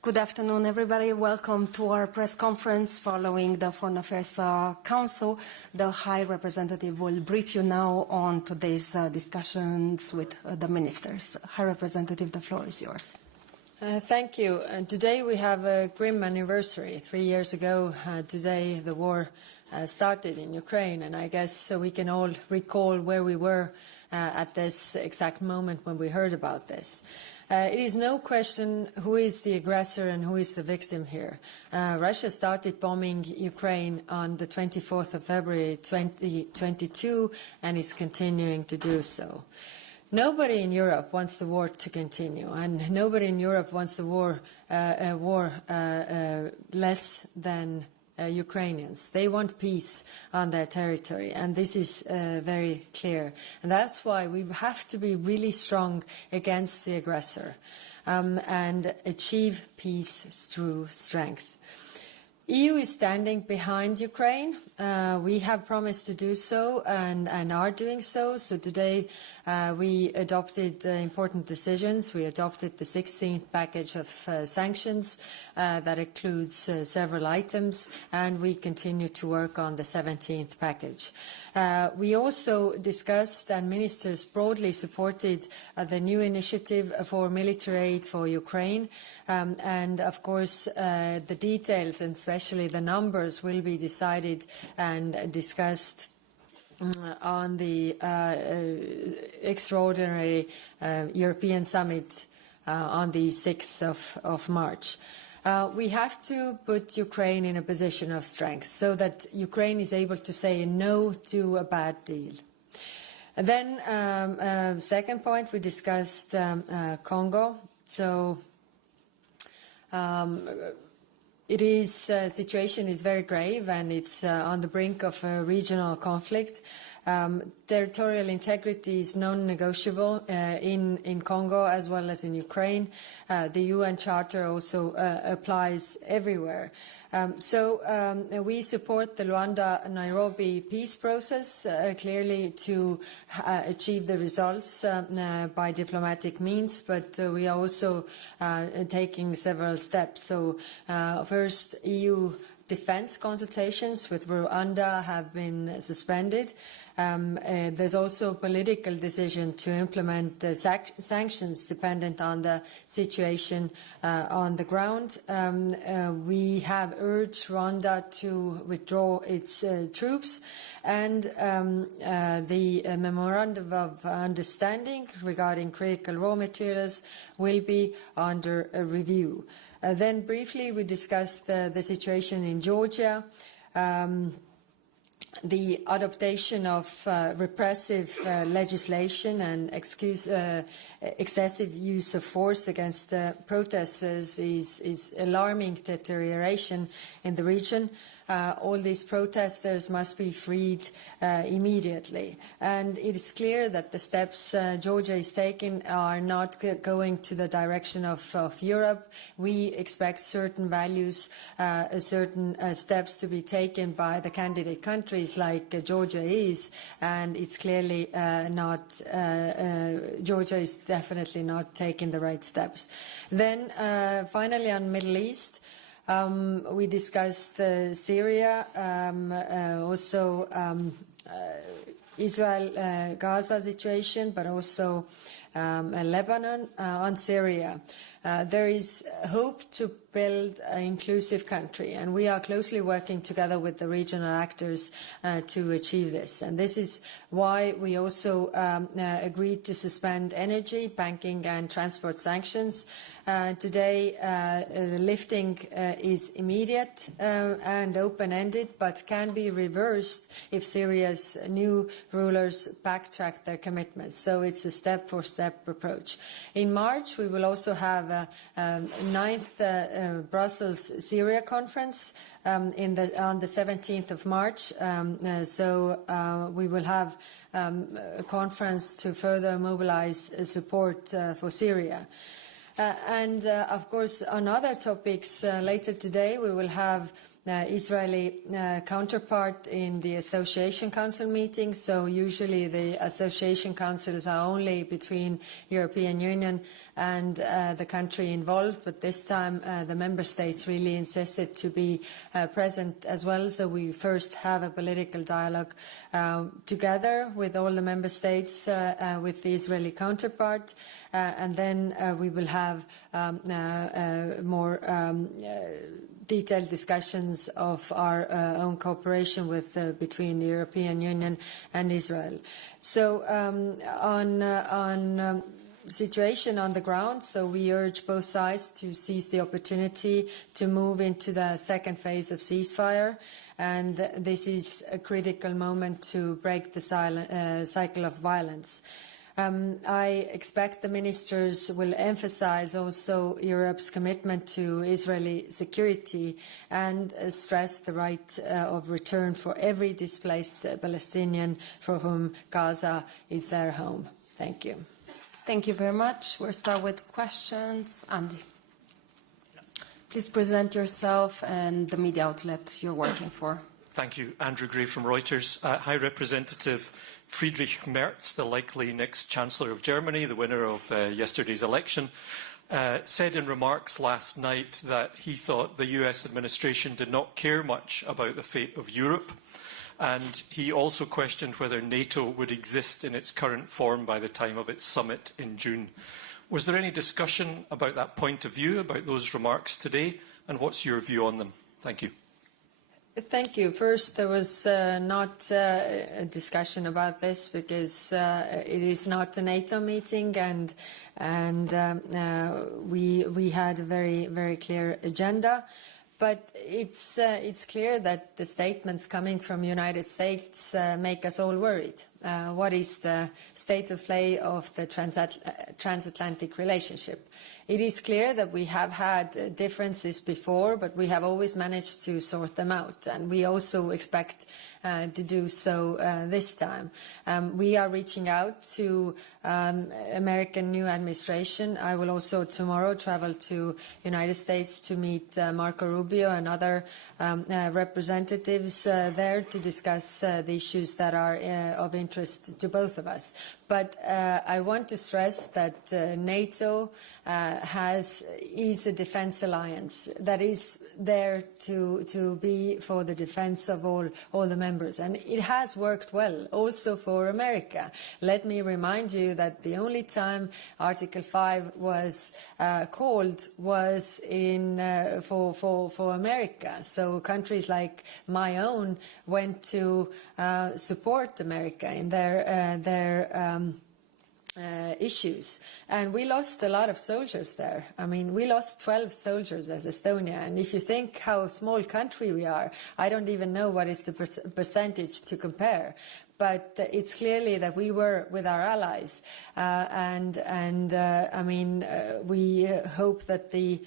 Good afternoon, everybody. Welcome to our press conference following the Foreign Affairs Council. The High Representative will brief you now on today's discussions with the ministers. High Representative, the floor is yours. Thank you. Today we have a grim anniversary. 3 years ago today the war started in Ukraine, and I guess we can all recall where we were at this exact moment when we heard about this. It is no question who is the aggressor and who is the victim here. Russia started bombing Ukraine on the 24th of February 2022 and is continuing to do so. Nobody in Europe wants the war to continue, and nobody in Europe wants the war less than Ukrainians. They want peace on their territory, and this is very clear. And that's why we have to be really strong against the aggressor and achieve peace through strength. EU is standing behind Ukraine. We have promised to do so and are doing so. So today we adopted important decisions. We adopted the 16th package of sanctions that includes several items, and we continue to work on the 17th package. We also discussed, and ministers broadly supported, the new initiative for military aid for Ukraine. And of course the details and especially the numbers will be decided and discussed on the extraordinary European summit on the 6th of March. We have to put Ukraine in a position of strength so that Ukraine is able to say no to a bad deal. And then second point, we discussed Congo. So situation is very grave, and it's on the brink of a regional conflict. Territorial integrity is non-negotiable in Congo as well as in Ukraine. The UN Charter also applies everywhere. We support the Luanda-Nairobi peace process clearly to achieve the results by diplomatic means, but we are also taking several steps. So first, EU defense consultations with Rwanda have been suspended. There's also a political decision to implement sanctions dependent on the situation on the ground. We have urged Rwanda to withdraw its troops, and the memorandum of understanding regarding critical raw materials will be under a review. Then briefly we discussed the situation in Georgia. The adoption of repressive legislation and excessive use of force against protesters is alarming deterioration in the region. All these protesters must be freed immediately. And it is clear that the steps Georgia is taking are not going to the direction of Europe. We expect certain values, certain steps to be taken by the candidate countries like Georgia is, and it's clearly not, Georgia is definitely not taking the right steps. Then finally on Middle East, we discussed Syria, also Israel-Gaza situation, but also Lebanon. On Syria, there is hope to build an inclusive country, and we are closely working together with the regional actors to achieve this. And this is why we also agreed to suspend energy, banking and transport sanctions. Today, the lifting is immediate and open-ended, but can be reversed if Syria's new rulers backtrack their commitments. So it's a step-for-step approach. In March, we will also have a 9th Brussels Syria conference on the 17th of March. We will have a conference to further mobilize support for Syria. Of course, on other topics later today, we will have Israeli counterpart in the Association Council meetings. So usually the Association Councils are only between European Union and the country involved, but this time the member states really insisted to be present as well. So we first have a political dialogue together with all the member states with the Israeli counterpart, and then we will have more detailed discussions of our own cooperation with between the European Union and Israel. So on situation on the ground, so we urge both sides to seize the opportunity to move into the second phase of ceasefire, and this is a critical moment to break the cycle of violence. I expect the ministers will emphasize also Europe's commitment to Israeli security and stress the right of return for every displaced Palestinian for whom Gaza is their home. Thank you. Thank you very much. We'll start with questions. Andy, please present yourself and the media outlet you're working for. Thank you. Andrew Gray from Reuters. High Representative Friedrich Merz, the likely next Chancellor of Germany, the winner of yesterday's election, said in remarks last night that he thought the US administration did not care much about the fate of Europe. And he also questioned whether NATO would exist in its current form by the time of its summit in June. Was there any discussion about that point of view, about those remarks today, and what's your view on them? Thank you. Thank you. First, there was not a discussion about this because it is not a NATO meeting, and we had a very clear agenda. But it's clear that the statements coming from the United States make us all worried. What is the state of play of the transatlantic relationship? It is clear that we have had differences before, but we have always managed to sort them out, and we also expect to do so this time. We are reaching out to American new administration. I will also tomorrow travel to United States to meet Marco Rubio and other representatives there to discuss the issues that are of interest to both of us. But I want to stress that NATO is a defense alliance that is there to be for the defense of all the members. And it has worked well, also for America. Let me remind you that the only time Article 5 was called was for America. So countries like my own went to support America in their issues, and we lost a lot of soldiers there. I mean, we lost 12 soldiers as Estonia, and if you think how small country we are, I don't even know what is the percentage to compare. But it's clearly that we were with our allies, I mean, we hope that the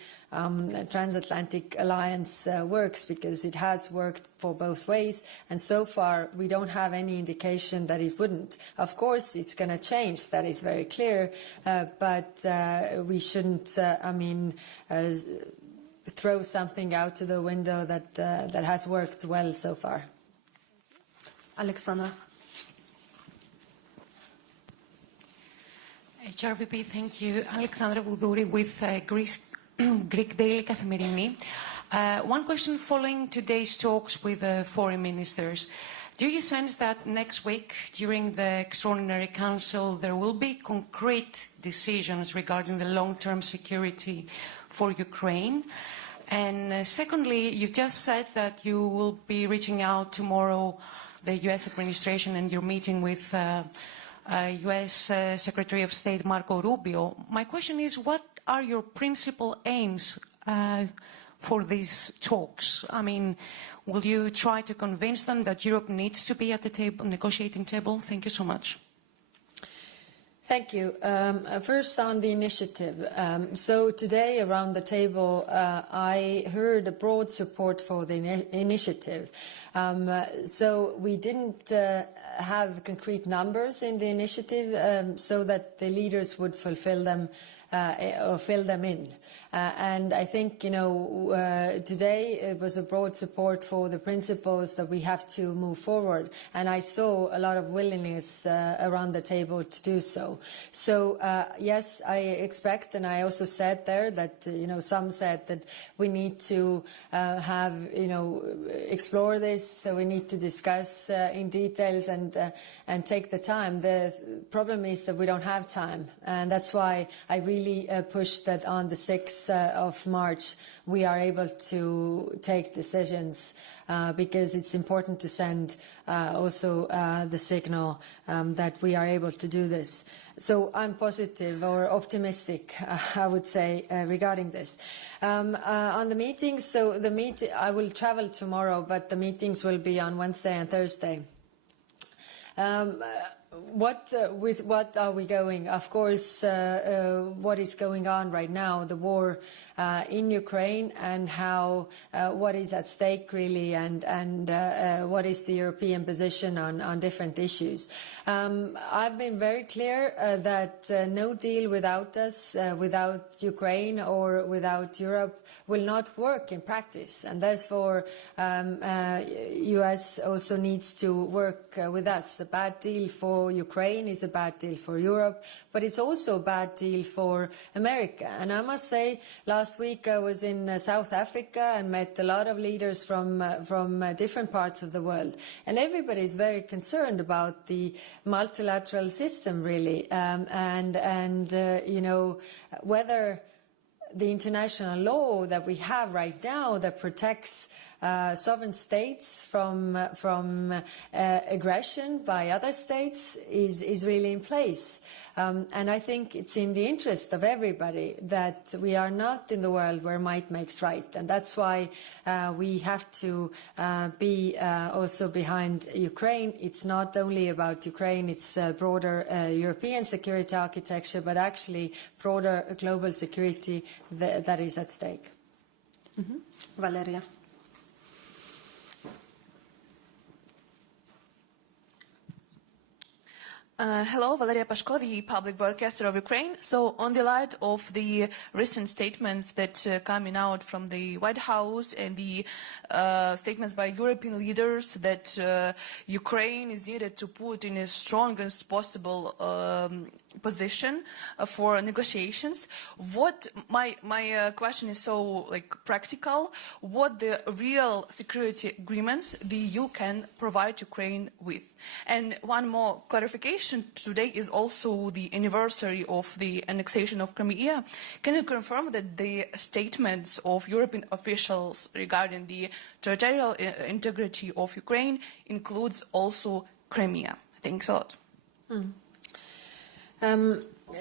transatlantic alliance works, because it has worked for both ways, and so far we don't have any indication that it wouldn't. Of course, it's going to change, that is very clear, but we shouldn't, I mean, throw something out to the window that has worked well so far. Alexandra. HRVP, thank you. Alexandra Voudouri with Greek Daily Καθημερινή. One question following today's talks with the foreign ministers. Do you sense that next week, during the Extraordinary Council, there will be concrete decisions regarding the long-term security for Ukraine? And secondly, you just said that you will be reaching out tomorrow, the US administration, and you're meeting with US Secretary of State Marco Rubio. My question is, what are your principal aims for these talks? I mean, will you try to convince them that Europe needs to be at the table, negotiating table? Thank you so much. Thank you. First on the initiative. So today around the table, I heard a broad support for the initiative. So we didn't have concrete numbers in the initiative so that the leaders would fulfill them or fill them in. And I think, today it was a broad support for the principles that we have to move forward. And I saw a lot of willingness around the table to do so. So, yes, I expect, and I also said there that, some said that we need to explore this, so we need to discuss in details and take the time. The problem is that we don't have time. And that's why I really pushed that on the 6th of March we are able to take decisions because it's important to send also the signal that we are able to do this. So I'm positive or optimistic, I would say, regarding this. On the meetings, I will travel tomorrow, but the meetings will be on Wednesday and Thursday. With what are we going? Of course, what is going on right now, the war in Ukraine, and how what is at stake really, and what is the European position on different issues. I've been very clear that no deal without us, without Ukraine or without Europe, will not work in practice, and therefore US also needs to work with us. A bad deal for Ukraine is a bad deal for Europe, but it's also a bad deal for America. And I must say, last week I was in South Africa and met a lot of leaders from different parts of the world, and everybody is very concerned about the multilateral system, really, whether the international law that we have right now that protects sovereign states from aggression by other states is really in place. And I think it's in the interest of everybody that we are not in the world where might makes right. And that's why we have to be also behind Ukraine. It's not only about Ukraine, it's broader European security architecture, but actually broader global security that is at stake. Mm-hmm. Valeria. Hello, Valeria Pashko, the public broadcaster of Ukraine. So, on the light of the recent statements that coming out from the White House and the statements by European leaders that Ukraine is needed to put in a strongest possible position for negotiations, what my question is so practical, what the real security agreements the EU can provide Ukraine with. And one more clarification, today is also the anniversary of the annexation of Crimea. Can you confirm that the statements of European officials regarding the territorial integrity of Ukraine includes also Crimea? Thanks a lot.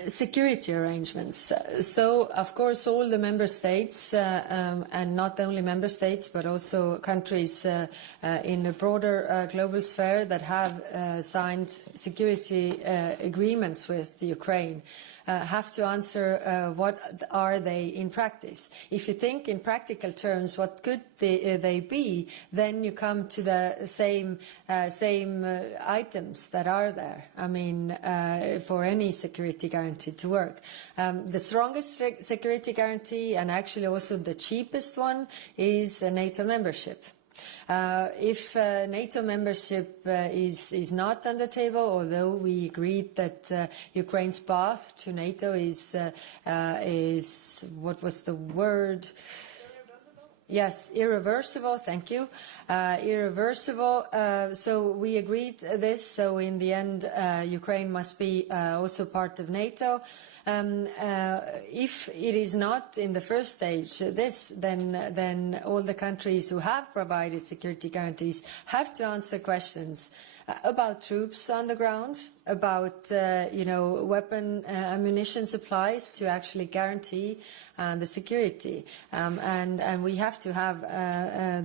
Security arrangements. So, of course, all the member states, and not only member states, but also countries in a broader global sphere that have signed security agreements with Ukraine, have to answer what are they in practice. If you think in practical terms, what could they be, then you come to the same items that are there. I mean, for any security guarantee to work. The strongest security guarantee, and actually also the cheapest one, is NATO membership. If NATO membership is not on the table, although we agreed that Ukraine's path to NATO is what was the word? Yes, irreversible, thank you. Irreversible, so we agreed this, so in the end Ukraine must be also part of NATO. If it is not in the first stage, then all the countries who have provided security guarantees have to answer questions about troops on the ground, about weapon ammunition supplies to actually guarantee the security, and we have to have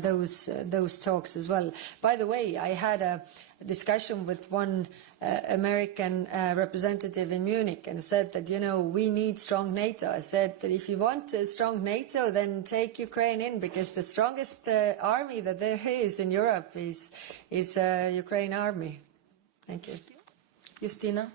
those talks as well. By the way, I had a discussion with one American representative in Munich and said that, we need strong NATO. I said that if you want a strong NATO, then take Ukraine in, because the strongest army that there is in Europe is Ukraine army. Thank you. Justina?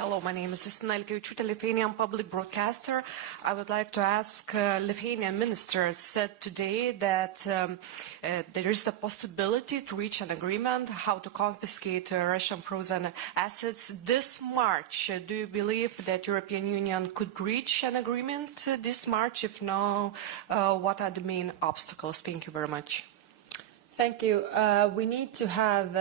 Hello, my name is Justina Ilkevičiūtė, Lithuanian public broadcaster. I would like to ask, Lithuanian minister said today that there is a possibility to reach an agreement how to confiscate Russian frozen assets this March. Do you believe that European Union could reach an agreement this March? If no, what are the main obstacles? Thank you very much. Thank you. We need to have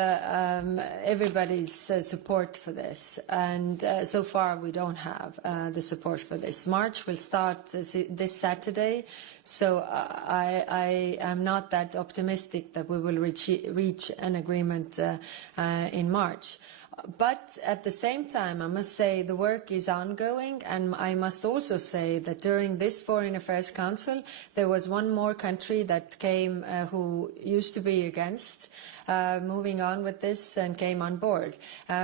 everybody's support for this, and so far we don't have the support for this. March will start this Saturday, so I am not that optimistic that we will reach an agreement in March. But at the same time, I must say the work is ongoing, and I must also say that during this Foreign Affairs Council, there was one more country that came who used to be against moving on with this and came on board.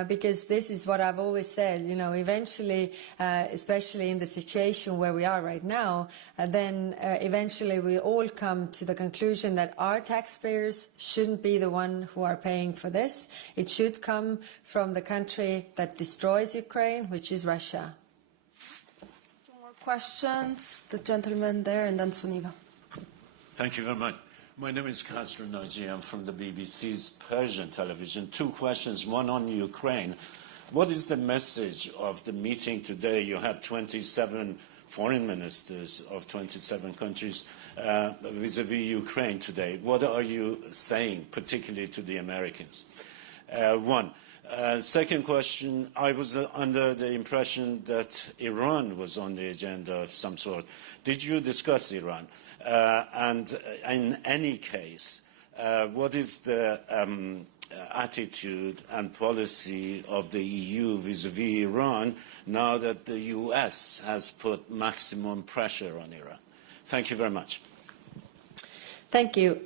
Because this is what I've always said, you know, eventually, especially in the situation where we are right now, then eventually we all come to the conclusion that our taxpayers shouldn't be the one who are paying for this. It should come from the country that destroys Ukraine, which is Russia. Two more questions. The gentleman there, and then Suniva. Thank you very much. My name is Kasper Nagy. I'm from the BBC's Persian television. Two questions, one on Ukraine. What is the message of the meeting today? You had 27 foreign ministers of 27 countries vis-à-vis Ukraine today. What are you saying, particularly to the Americans? One. Second question, I was under the impression that Iran was on the agenda of some sort. Did you discuss Iran? And in any case, what is the attitude and policy of the EU vis-à-vis Iran now that the US has put maximum pressure on Iran? Thank you very much. Thank you.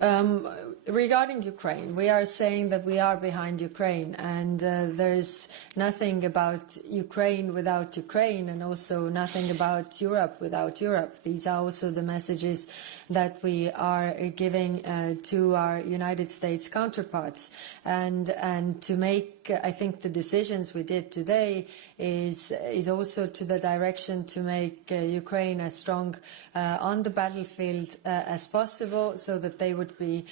Regarding Ukraine, we are saying that we are behind Ukraine, and there is nothing about Ukraine without Ukraine, and also nothing about Europe without Europe. These are also the messages that we are giving to our United States counterparts. And to make, I think, the decisions we did today is also to the direction to make Ukraine as strong on the battlefield as possible, so that they would be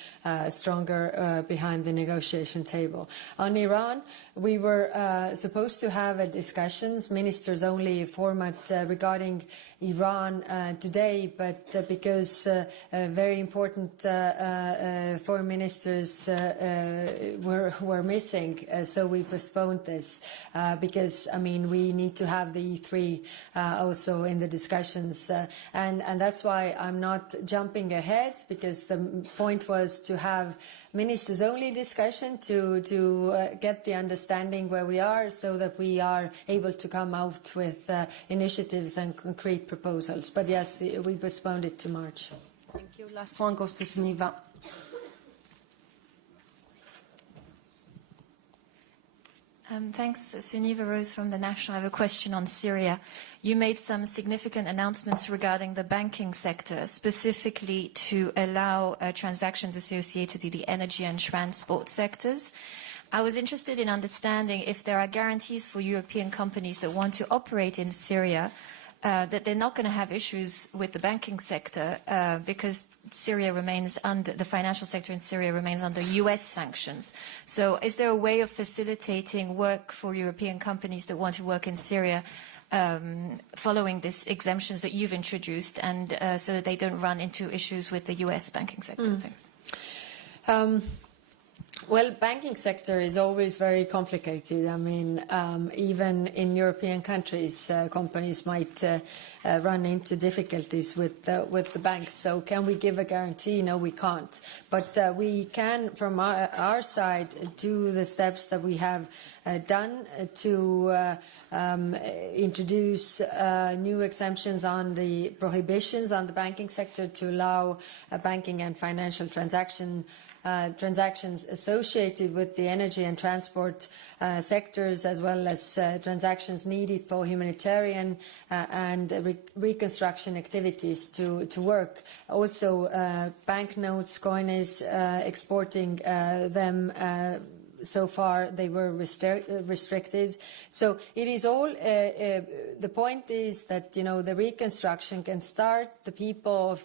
stronger behind the negotiation table. On Iran, we were supposed to have a discussions, ministers-only format regarding Iran today, but because very important foreign ministers were missing, so we postponed this because, I mean, we need to have the E3 also in the discussions, and that's why I'm not jumping ahead, because the point was to have ministers-only discussion to get the understanding where we are, so that we are able to come out with initiatives and concrete proposals. But yes, we postponed it to March. Thank you. Last one goes to Suniva. Thanks, Suniva Rose from The National. I have a question on Syria. You made some significant announcements regarding the banking sector, specifically to allow transactions associated with the energy and transport sectors. I was interested in understanding if there are guarantees for European companies that want to operate in Syria that they're not going to have issues with the banking sector because Syria remains under, the financial sector in Syria remains under US sanctions. So is there a way of facilitating work for European companies that want to work in Syria following these exemptions that you've introduced, and so that they don't run into issues with the US banking sector? Thanks. Well, banking sector is always very complicated. I mean, even in European countries, companies might run into difficulties with the banks. So can we give a guarantee? No, we can't. But we can, from our side, do the steps that we have done to introduce new exemptions on the prohibitions on the banking sector to allow banking and financial transactions associated with the energy and transport sectors, as well as transactions needed for humanitarian and reconstruction activities to work. Also, banknotes, coinage, exporting them so far they were restricted. So it is all, the point is that, the reconstruction can start, the people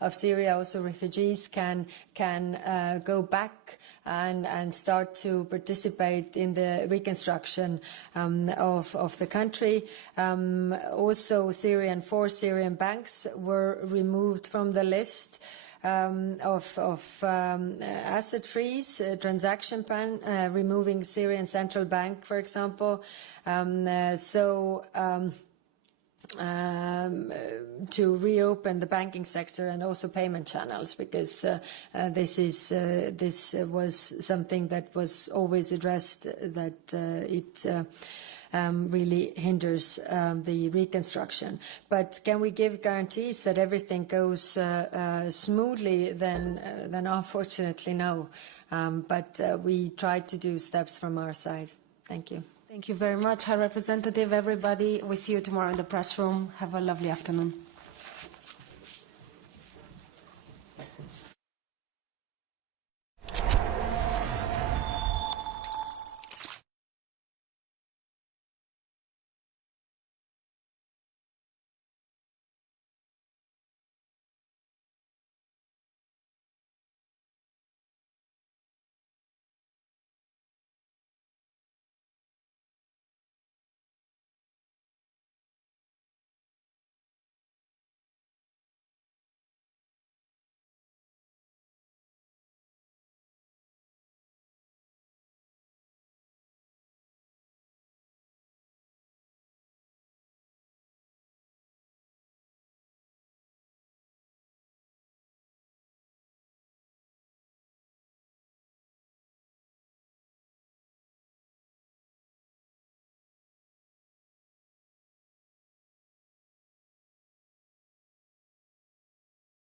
of Syria, also refugees, can go back and start to participate in the reconstruction of the country. Also, four Syrian banks were removed from the list of asset freeze, transaction ban, removing Syrian Central Bank, for example. To reopen the banking sector and also payment channels, because this was something that was always addressed, that it really hinders the reconstruction. But can we give guarantees that everything goes smoothly? Then unfortunately no. But we try to do steps from our side. Thank you. Thank you very much, High Representative. Everybody, we see you tomorrow in the press room. Have a lovely afternoon.